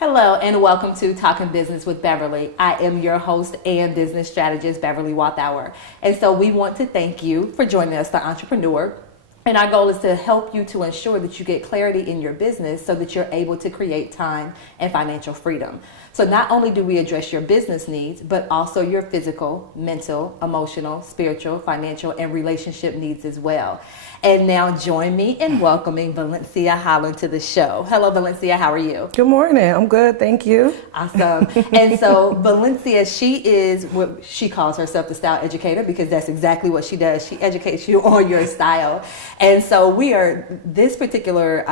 Hello and welcome to Talking Business with Beverly. I am your host and business strategist, Beverly Walthour. And so we want to thank you for joining us, the entrepreneur. And our goal is to help you to ensure that you get clarity in your business so that you're able to create time and financial freedom. So not only do we address your business needs, but also your physical, mental, emotional, spiritual, financial, and relationship needs as well. And now join me in welcoming Valencia Holland to the show. Hello, Valencia. How are you? Good morning. I'm good. Thank you. Awesome. And so Valencia, she is what she calls herself the style educator because that's exactly what she does. She educates you on your style. And so this particular,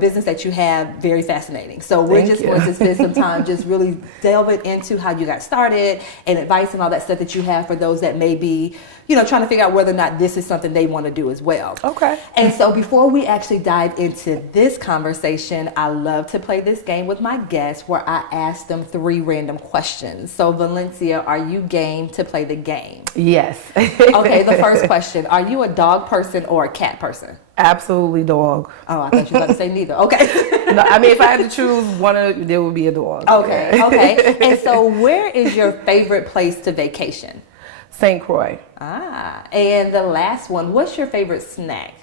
business that you have, very fascinating. So we're just going to spend some time just really delving into how you got started and advice and all that stuff that you have for those that may be, trying to figure out whether or not this is something they want to do as well. Okay. And so before we actually dive into this conversation, I love to play this game with my guests where I ask them 3 random questions. So Valencia, are you game to play the game? Yes. Okay, the first question. Are you a dog person or a cat person? Absolutely dog. Oh, I thought you were about to say neither. Okay. No, I mean, if I had to choose one, there would be a dog. Okay. And so where is your favorite place to vacation? St. Croix. And the last one, what's your favorite snack?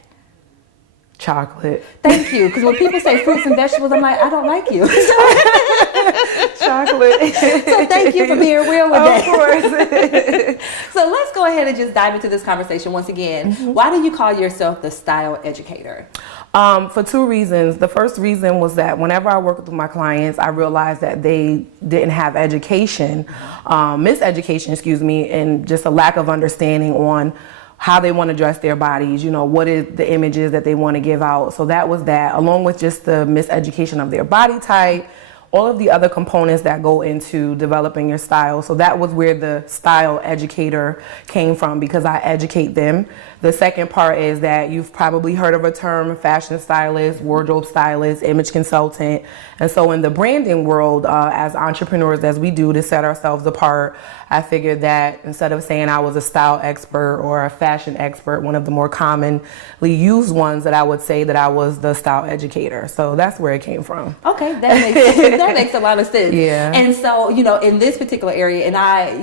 Chocolate. Thank you, because when people say fruits and vegetables, I'm like, I don't like you. Chocolate. So thank you for being real with that. Of course. So let's go ahead and just dive into this conversation once again. Mm-hmm. Why do you call yourself the style educator? For 2 reasons. The first reason was that whenever I work with my clients, I realized that they didn't have education, miseducation, and just a lack of understanding on how they want to dress their bodies, what is the images that they want to give out. So that was that, along with just the miseducation of their body type, all of the other components that go into developing your style. So that was where the style educator came from, because I educate them. The second part is that you've probably heard of a term, fashion stylist, wardrobe stylist, image consultant. And so in the branding world, as entrepreneurs, as we do to set ourselves apart, I figured that instead of saying I was a style expert or a fashion expert, one of the more commonly used ones, that I would say that I was the style educator. So that's where it came from. Okay, that makes a lot of sense. Yeah. And so, in this particular area, and I,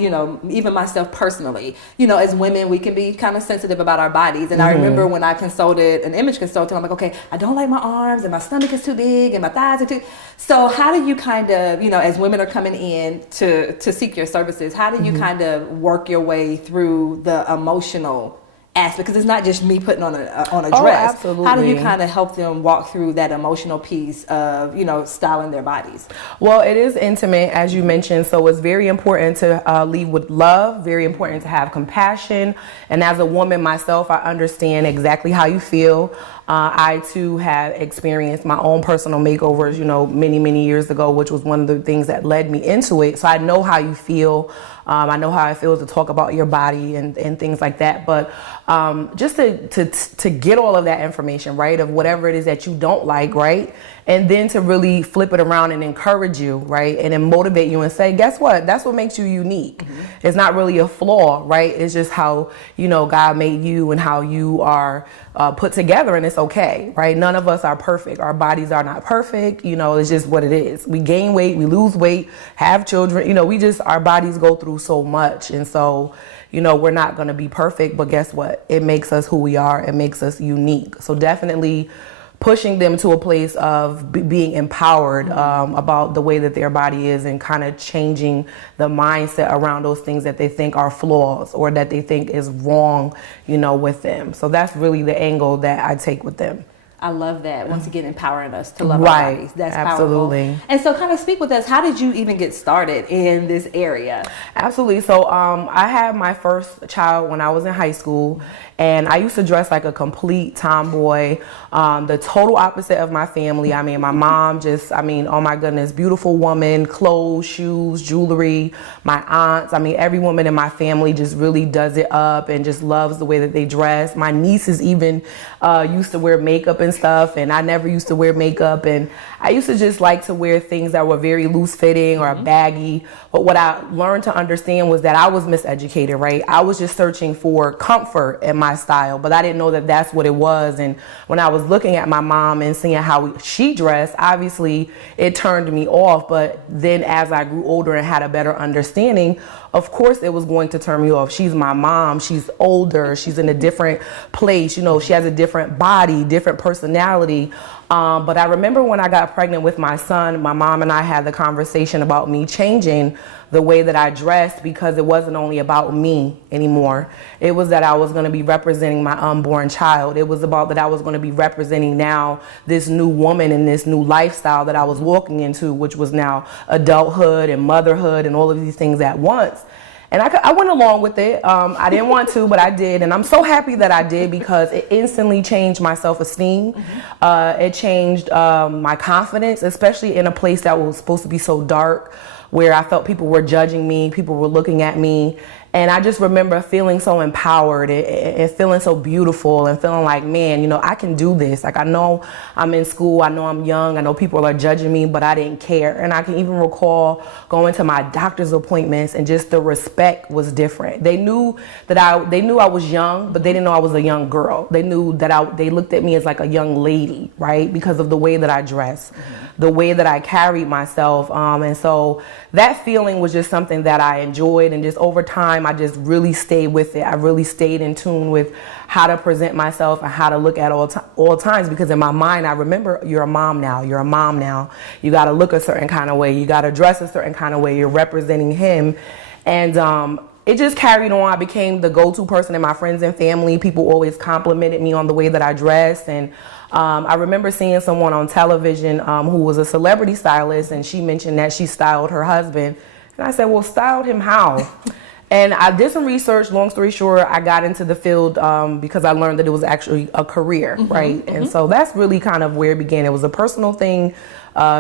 even myself personally, as women, we can be kind of sensitive about our bodies. And I remember when I consulted an image consultant, I'm like, okay, I don't like my arms and my stomach is too big and my thighs are too. So how do you kind of, as women are coming in to seek your services, how do you kind of work your way through the emotional aspect? Because it's not just me putting on a dress. Oh, absolutely. How do you kind of help them walk through that emotional piece of, styling their bodies? Well, it is intimate, as you mentioned, so it's very important to lead with love, very important to have compassion. And as a woman myself, I understand exactly how you feel. I too have experienced my own personal makeovers, many, many years ago, which was one of the things that led me into it. So I know how you feel. I know how it feels to talk about your body and things like that. But just to get all of that information, right, of whatever it is that you don't like, right, and then to really flip it around and encourage you, right, and then motivate you and say, guess what? That's what makes you unique. Mm-hmm. It's not really a flaw, right? It's just how, God made you and how you are put together, and it's okay, right? None of us are perfect. Our bodies are not perfect. It's just what it is. We gain weight, we lose weight, have children. Our bodies go through so much. And so, we're not going to be perfect, but guess what? It makes us who we are. It makes us unique. So definitely pushing them to a place of being empowered about the way that their body is, and kind of changing the mindset around those things that they think are flaws or that they think is wrong, with them. So that's really the angle that I take with them. I love that. Once again, empowering us to love our bodies. That's absolutely powerful. And so kind of speak with us. How did you even get started in this area? Absolutely. So I had my first child when I was in high school, and I used to dress like a complete tomboy, the total opposite of my family. I mean, my mom oh my goodness, beautiful woman, clothes, shoes, jewelry. My aunts, every woman in my family just really does it up and just loves the way that they dress. My nieces even used to wear makeup and and stuff, and I never used to wear makeup, and I used to just like to wear things that were very loose fitting or baggy. But what I learned to understand was that I was miseducated, right? I was just searching for comfort in my style, but I didn't know that that's what it was. And when I was looking at my mom and seeing how she dressed, obviously it turned me off. But then as I grew older and had a better understanding, of course it was going to turn me off. She's my mom. She's older. She's in a different place. You know, she has a different body, different personality. But I remember when I got pregnant with my son, my mom and I had the conversation about me changing the way that I dressed, because it wasn't only about me anymore. It was that I was going to be representing my unborn child. It was about that I was going to be representing now this new woman and this new lifestyle that I was walking into, which was now adulthood and motherhood and all of these things at once. And I went along with it. I didn't want to, but I did. And I'm so happy that I did, because it instantly changed my self-esteem. It changed my confidence, especially in a place that was supposed to be so dark, where I felt people were judging me, people were looking at me. And I just remember feeling so empowered and feeling so beautiful and feeling like, man, you know, I can do this. Like, I know I'm in school, I know I'm young, I know people are judging me, but I didn't care. And I can even recall going to my doctor's appointments, and just the respect was different. They knew I was young, but they didn't know I was a young girl. They knew that they looked at me as like a young lady, right? Because of the way that I dressed, the way that I carried myself. And so that feeling was just something that I enjoyed, and just over time, I just really stayed with it. I really stayed in tune with how to present myself and how to look at all times, because in my mind, I remember, you're a mom now. You're a mom now. You got to look a certain kind of way. You got to dress a certain kind of way. You're representing him. And it just carried on. I became the go-to person in my friends and family. People always complimented me on the way that I dressed. And I remember seeing someone on television who was a celebrity stylist, and she mentioned that she styled her husband. And I said, well, styled him how? And I did some research. Long story short, I got into the field because I learned that it was actually a career, right? And so that's really kind of where it began. It was a personal thing,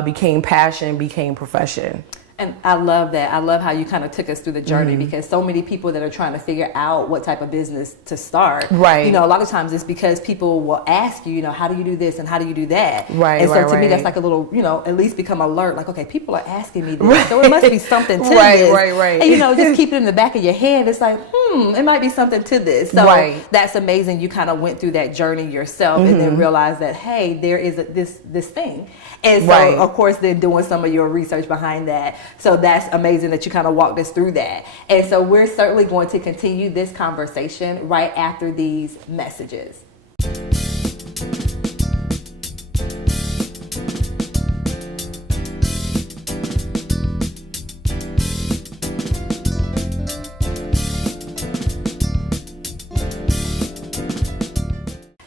became passion, became profession. And I love that. I love how you kind of took us through the journey, because so many people that are trying to figure out what type of business to start, right? You know, a lot of times it's because people will ask you, you know, how do you do this and how do you do that? Right. And so to me, that's like a little, you know, at least become alert. Like, okay, people are asking me this, so it must be something to this. Right. And you know, just keep it in the back of your head. It's like, it might be something to this. So that's amazing. You kind of went through that journey yourself, and then realized that, hey, there is this thing. And so, of course, then doing some of your research behind that. So that's amazing that you kind of walked us through that. And so we're certainly going to continue this conversation right after these messages.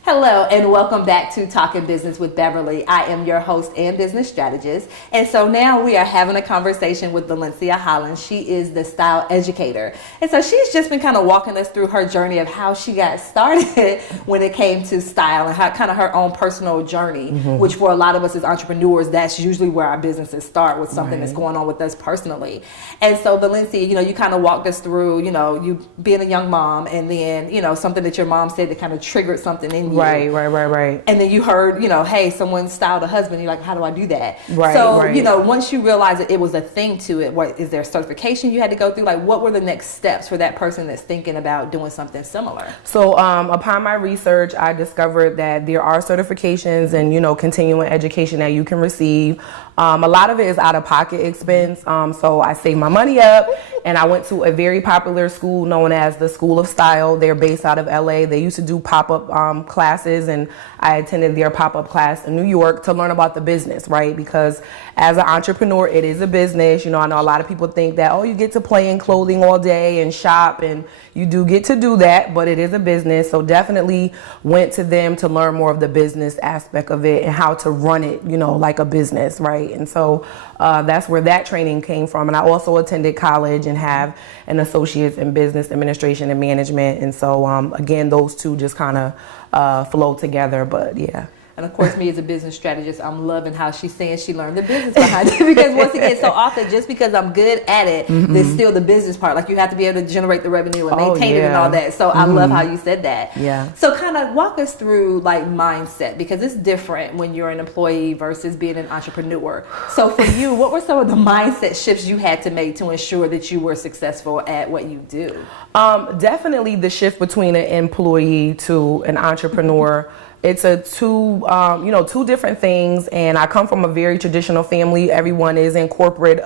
Hello and welcome back to Talking Business with Beverly. I am your host and business strategist. And so now we are having a conversation with Valencia Holland. She is the style educator. And so she's just been kind of walking us through her journey of how she got started when it came to style, and how kind of her own personal journey, which for a lot of us as entrepreneurs, that's usually where our businesses start, with something that's going on with us personally. And so Valencia, you know, you kind of walked us through, you know, you being a young mom, and then, you know, something that your mom said that kind of triggered something in you. Right. And then you heard, you know, hey, someone styled a husband. You're like, how do I do that? So, you know, once you realize that it was a thing to it, what is there a certification you had to go through? Like, what were the next steps for that person that's thinking about doing something similar? So upon my research, I discovered that there are certifications and, you know, continuing education that you can receive. A lot of it is out of pocket expense. So I saved my money up, and I went to a very popular school known as the School of Style. They're based out of LA. They used to do pop-up classes, and I attended their pop-up class in New York to learn about the business, right? Because as an entrepreneur, it is a business. You know, I know a lot of people think that, oh, you get to play in clothing all day and shop, and you do get to do that, but it is a business. So definitely went to them to learn more of the business aspect of it and how to run it, you know, like a business, right? And so that's where that training came from. And I also attended college and have an associate's in business administration and management. And so, again, those two just kind of flow together. But yeah. And of course, me as a business strategist, I'm loving how she's saying she learned the business behind it. Because once again, so often just because I'm good at it, there's still the business part. Like you have to be able to generate the revenue and maintain it and all that. So I love how you said that. Yeah. So kind of walk us through like mindset, because it's different when you're an employee versus being an entrepreneur. So for you, what were some of the mindset shifts you had to make to ensure that you were successful at what you do? Definitely the shift between an employee to an entrepreneur. It's two different things, and I come from a very traditional family. Everyone is in corporate,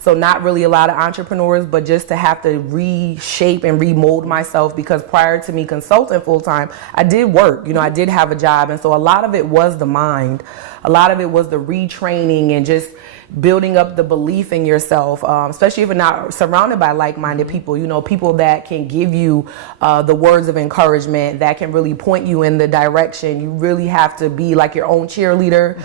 so not really a lot of entrepreneurs, but just to have to reshape and remold myself, because prior to me consulting full time, I did work, I did have a job. And so a lot of it was the mind. A lot of it was the retraining and just building up the belief in yourself, especially if you're not surrounded by like-minded people, people that can give you the words of encouragement, that can really point you in the direction. You really have to be like your own cheerleader,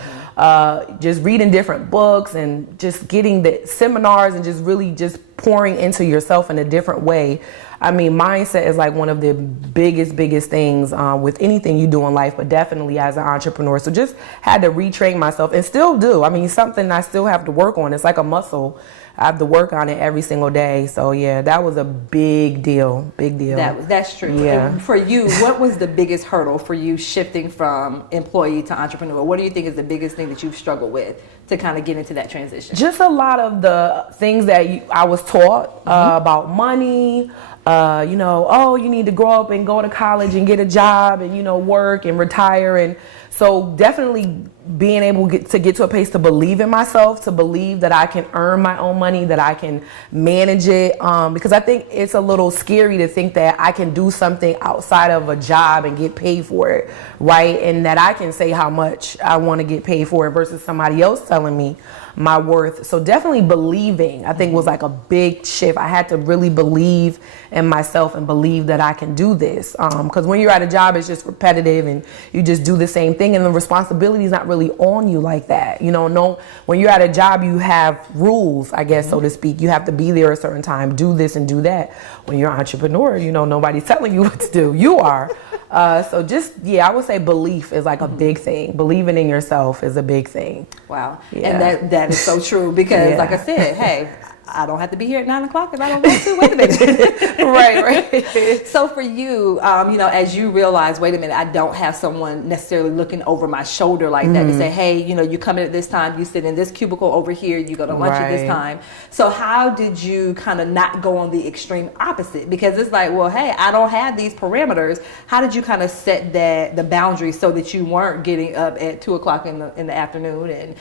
just reading different books and just getting the seminars and just really just pouring into yourself in a different way. I mean, mindset is like one of the biggest things with anything you do in life, but definitely as an entrepreneur. So just had to retrain myself, and still do. I mean, something I still have to work on. It's like a muscle. I have to work on it every single day. So yeah, that was a big deal. That's true. Yeah. And for you, what was the biggest hurdle for you shifting from employee to entrepreneur? What do you think is the biggest thing that you've struggled with to kind of get into that transition? Just a lot of the things that I was taught about money. You need to grow up and go to college and get a job and, work and retire. And so definitely being able to get to a place to believe in myself, to believe that I can earn my own money, that I can manage it. Because I think it's a little scary to think that I can do something outside of a job and get paid for it, right? And that I can say how much I want to get paid for it versus somebody else telling me my worth. So definitely believing, I think, was like a big shift. I had to really believe in myself and believe that I can do this. Because when you're at a job, it's just repetitive and you just do the same thing, and the responsibility is not really on you like that. When you're at a job, you have rules, I guess, so to speak. You have to be there a certain time, do this and do that. When you're an entrepreneur, nobody's telling you what to do. You are. So I would say belief is like a big thing. Believing in yourself is a big thing. Wow. Yeah. And that is so true, because like I said, hey, I don't have to be here at 9 o'clock if I don't want to. Wait a minute. Right. So for you, as you realize, wait a minute, I don't have someone necessarily looking over my shoulder like that to say, hey, you come in at this time, you sit in this cubicle over here, you go to lunch at this time. So how did you kind of not go on the extreme opposite? Because it's like, well, hey, I don't have these parameters. How did you kind of set the boundaries so that you weren't getting up at 2 o'clock in the afternoon? And,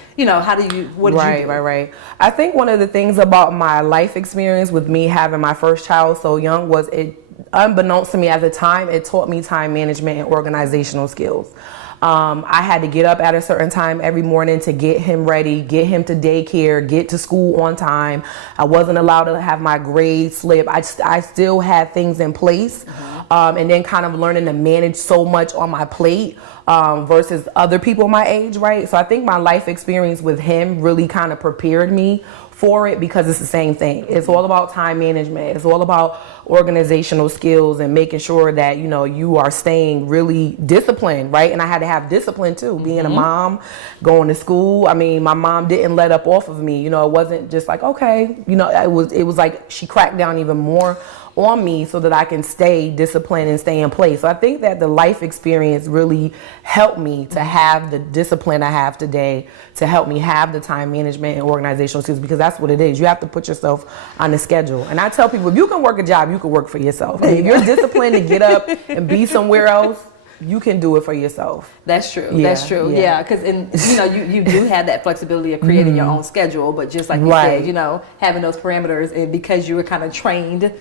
what did you do? Right. I think one of the things about my life experience with me having my first child so young was, it, unbeknownst to me at the time, it taught me time management and organizational skills. I had to get up at a certain time every morning to get him ready, get him to daycare, get to school on time. I wasn't allowed to have my grades slip. I still had things in place. And then kind of learning to manage so much on my plate versus other people my age, right? So I think my life experience with him really kind of prepared me for it, because it's the same thing. It's all about time management. It's all about organizational skills and making sure that, you are staying really disciplined, right? And I had to have discipline too, being a mom, going to school. I mean, my mom didn't let up off of me. It wasn't just like, okay, it was like she cracked down even more on me so that I can stay disciplined and stay in place. So I think that the life experience really helped me to have the discipline I have today, to help me have the time management and organizational skills, because that's what it is. You have to put yourself on the schedule. And I tell people, if you can work a job, you can work for yourself. If you're disciplined to get up and be somewhere else, you can do it for yourself. That's true. That's true. Yeah, because you do have that flexibility of creating your own schedule, but just like you said, having those parameters, and because you were kind of trained.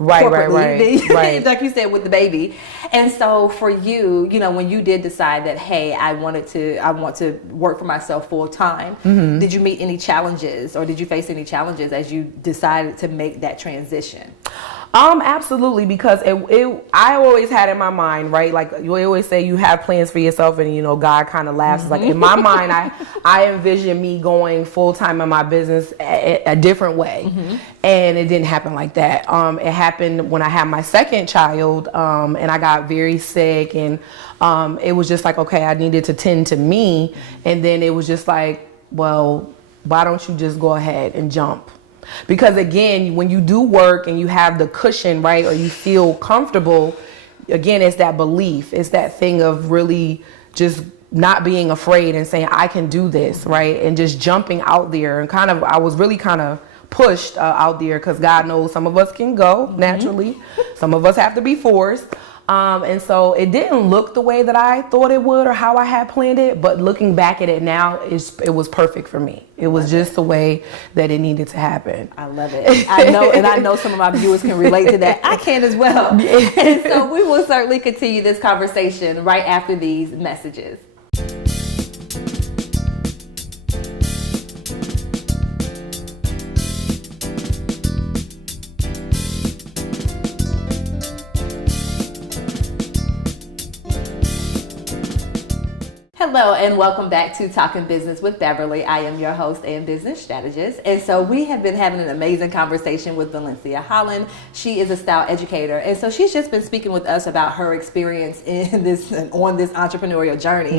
Right. Like you said, with the baby. And so for you, when you did decide that, hey, I want to work for myself full time, did you meet any challenges, or did you face any challenges as you decided to make that transition? Absolutely, because I always had in my mind, right? Like you always say, you have plans for yourself, and God kind of laughs. Like in my mind, I envision me going full time in my business a different way, and it didn't happen like that. It happened when I had my second child, and I got very sick, and it was just like, okay, I needed to tend to me, and then it was just like, well, why don't you just go ahead and jump? Because again, when you do work and you have the cushion, right, or you feel comfortable, again, it's that belief. It's that thing of really just not being afraid and saying, I can do this, right? And just jumping out there. And I was really kind of pushed out there, because God knows some of us can go naturally. Some of us have to be forced. And so it didn't look the way that I thought it would or how I had planned it, but looking back at it now, it was perfect for me. It was just the way that it needed to happen. I love it. I know some of my viewers can relate to that. I can as well. And so we will certainly continue this conversation right after these messages. Hello and welcome back to Talking Business with Beverly. I am your host and business strategist. And so we have been having an amazing conversation with Valencia Holland. She is a style educator. And so she's just been speaking with us about her experience on this entrepreneurial journey.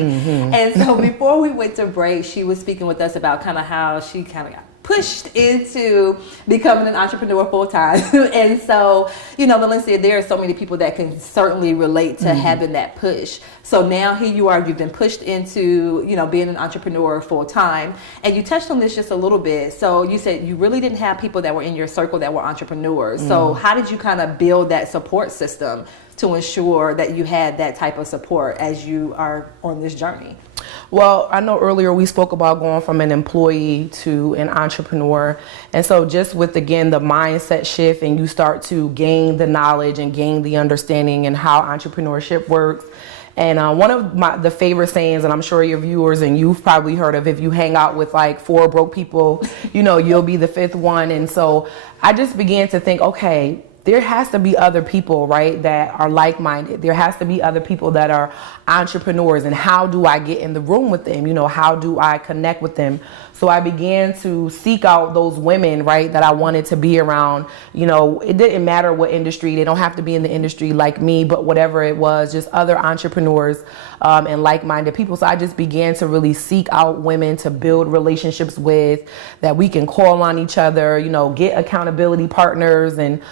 And so before we went to break, she was speaking with us about kind of how she kind of got pushed into becoming an entrepreneur full time. And so, Valencia, there are so many people that can certainly relate to having that push. So now here you are, you've been pushed into, being an entrepreneur full time. And you touched on this just a little bit. So you said you really didn't have people that were in your circle that were entrepreneurs. So how did you kind of build that support system to ensure that you had that type of support as you are on this journey? Well, I know earlier we spoke about going from an employee to an entrepreneur. And so just with, again, the mindset shift, and you start to gain the knowledge and gain the understanding and how entrepreneurship works. And one of the favorite sayings, and I'm sure your viewers and you've probably heard of, if you hang out with like 4 broke people, you'll be the 5th one. And so I just began to think, okay, there has to be other people, right, that are like-minded. There has to be other people that are entrepreneurs. And how do I get in the room with them? How do I connect with them? So I began to seek out those women, right, that I wanted to be around. It didn't matter what industry. They don't have to be in the industry like me, but whatever it was, just other entrepreneurs and like-minded people. So I just began to really seek out women to build relationships with, that we can call on each other, get accountability partners, and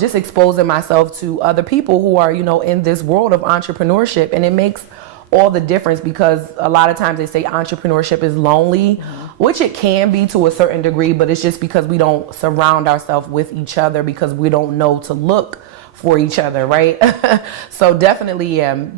just exposing myself to other people who are, in this world of entrepreneurship. And it makes all the difference, because a lot of times they say entrepreneurship is lonely, which it can be to a certain degree, but it's just because we don't surround ourselves with each other, because we don't know to look for each other, right? So definitely,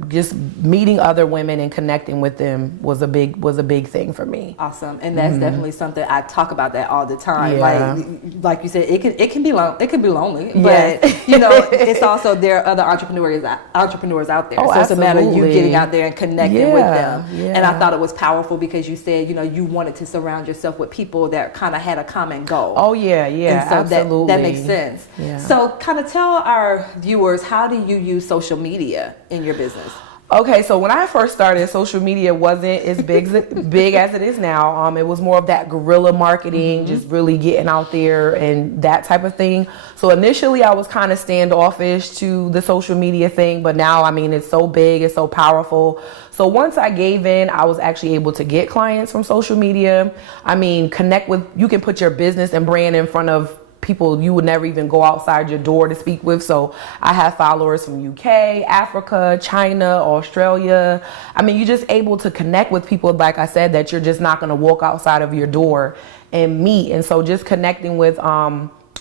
just meeting other women and connecting with them was a big thing for me. Awesome. And that's definitely something I talk about that all the time. Yeah. Like you said, it can be lonely, but it's also, there are other entrepreneurs out there. Oh, so it's a matter of you absolutely. getting out there and connecting with them. Yeah. And I thought it was powerful because you said, you wanted to surround yourself with people that kind of had a common goal. Oh yeah, And so absolutely. that makes sense. Yeah. So kind of tell our viewers, how do you use social media in your business? Okay, so when I first started, social media wasn't as big as it is now. It was more of that guerrilla marketing, just really getting out there and that type of thing. So initially I was kind of standoffish to the social media thing, but now, it's so big, it's so powerful. So once I gave in, I was actually able to get clients from social media. Connect with, you can put your business and brand in front of people you would never even go outside your door to speak with. So I have followers from UK, Africa, China, Australia. You're just able to connect with people, like I said, that you're just not going to walk outside of your door and meet. And so just connecting with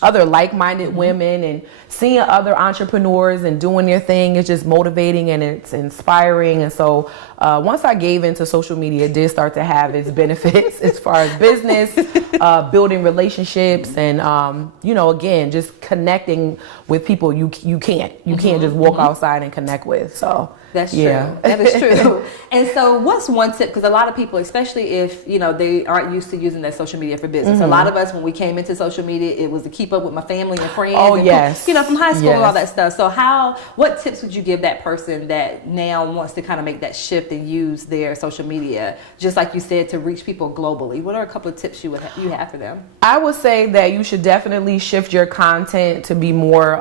other like-minded women and seeing other entrepreneurs and doing their thing is just motivating and it's inspiring. And so once I gave into social media, it did start to have its benefits as far as business, building relationships, and again, just connecting with people you can't just walk outside and connect with. So That's true. That is true. And so what's one tip? Because a lot of people, especially if, they aren't used to using their social media for business. A lot of us, when we came into social media, it was to keep up with my family and friends. Oh, and yes. From high school and all that stuff. So what tips would you give that person that now wants to kind of make that shift and use their social media, just like you said, to reach people globally? What are a couple of tips you have for them? I would say that you should definitely shift your content to be more,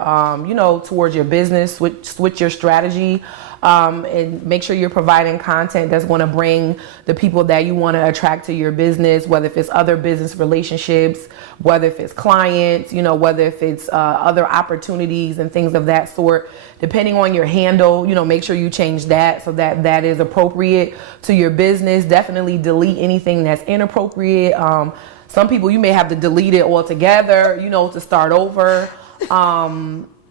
towards your business, switch your strategy. And make sure you're providing content that's going to bring the people that you want to attract to your business, whether if it's other business relationships, whether if it's clients, whether if it's other opportunities and things of that sort. Depending on your handle, make sure you change that so that is appropriate to your business. Definitely delete anything that's inappropriate. Some people, you may have to delete it altogether, to start over.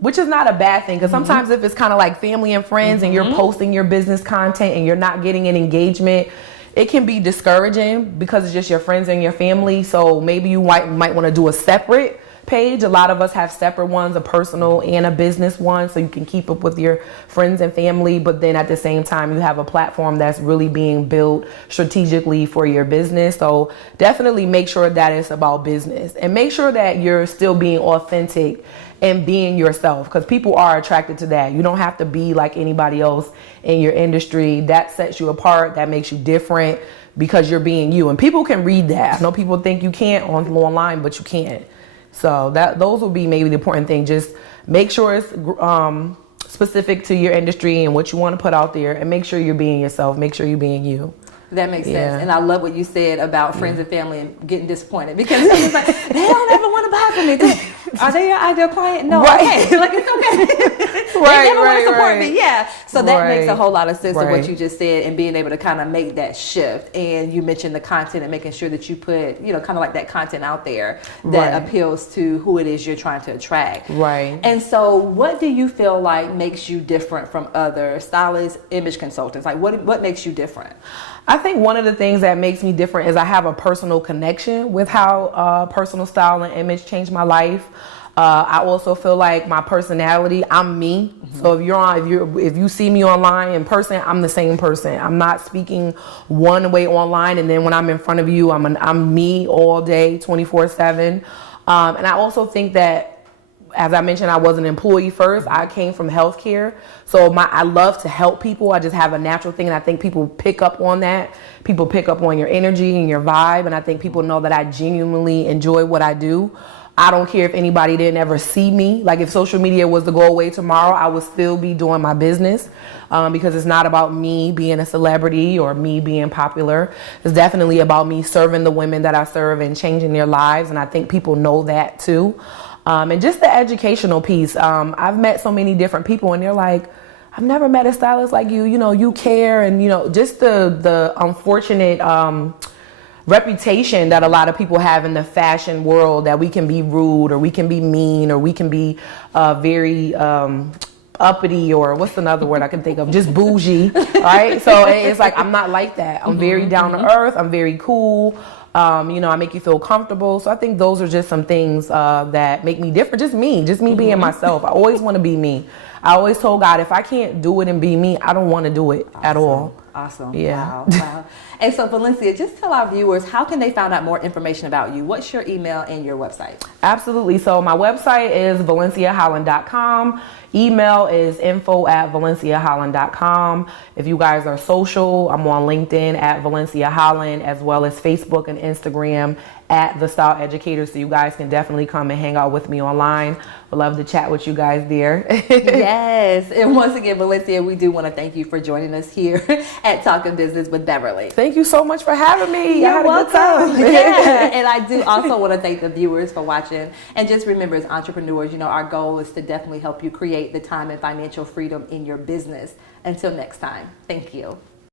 Which is not a bad thing, because sometimes if it's kind of like family and friends and you're posting your business content and you're not getting an engagement, it can be discouraging because it's just your friends and your family. So maybe you might want to do a separate page. A lot of us have separate ones, a personal and a business one, so you can keep up with your friends and family, but then at the same time you have a platform that's really being built strategically for your business. So definitely make sure that it's about business, and make sure that you're still being authentic and being yourself, because people are attracted to that. You don't have to be like anybody else in your industry. That sets you apart, that makes you different, because you're being you, and people can read that. I know people think you can't online, but you can. So those would be maybe the important thing. Just make sure it's specific to your industry and what you want to put out there, and make sure you're being yourself. Make sure you're being you. That makes sense. And I love what you said about friends and family and getting disappointed, because it's like, they don't ever want to buy from me. Are they your ideal client? No, okay. Like, it's okay. They never want to support me. Yeah. So that makes a whole lot of sense of what you just said, and being able to kind of make that shift. And you mentioned the content and making sure that you put, kind of like that content out there that appeals to who it is you're trying to attract. Right. And so what do you feel like makes you different from other stylists, image consultants? Like, what makes you different? I think one of the things that makes me different is I have a personal connection with how personal style and image changed my life. I also feel like my personality, I'm me. So if you see me online in person, I'm the same person. I'm not speaking one way online, and then when I'm in front of you, I'm me all day, 24/7. And I also think that, as I mentioned, I was an employee first. I came from healthcare. So I love to help people. I just have a natural thing, and I think people pick up on that. People pick up on your energy and your vibe, and I think people know that I genuinely enjoy what I do. I don't care if anybody didn't ever see me. Like, if social media was to go away tomorrow, I would still be doing my business, because it's not about me being a celebrity or me being popular. It's definitely about me serving the women that I serve and changing their lives, and I think people know that too. And just the educational piece. I've met so many different people, and they're like, I've never met a stylist like you. You care, and just the unfortunate reputation that a lot of people have in the fashion world, that we can be rude, or we can be mean, or we can be very uppity, or what's another word I can think of, just bougie, right? So it's like, I'm not like that. I'm very down to earth. I'm very cool. I make you feel comfortable. So I think those are just some things that make me different. Just me being myself. I always want to be me. I always told God, if I can't do it and be me, I don't want to do it at all. Awesome. Yeah. Wow. And so, Valencia, just tell our viewers, how can they find out more information about you? What's your email and your website? Absolutely. So my website is valenciaholland.com. Email is info@valenciaholland.com. If you guys are social, I'm on LinkedIn at Valencia Holland, as well as Facebook and Instagram at The Style Educator. So you guys can definitely come and hang out with me online. Would love to chat with you guys there. Yes. And once again, Valencia, we do want to thank you for joining us here at Talking Business with Beverly. Thank you so much for having me. You're welcome. A good time. Yeah. And I do also want to thank the viewers for watching. And just remember, as entrepreneurs, our goal is to definitely help you create the time and financial freedom in your business. Until next time, thank you.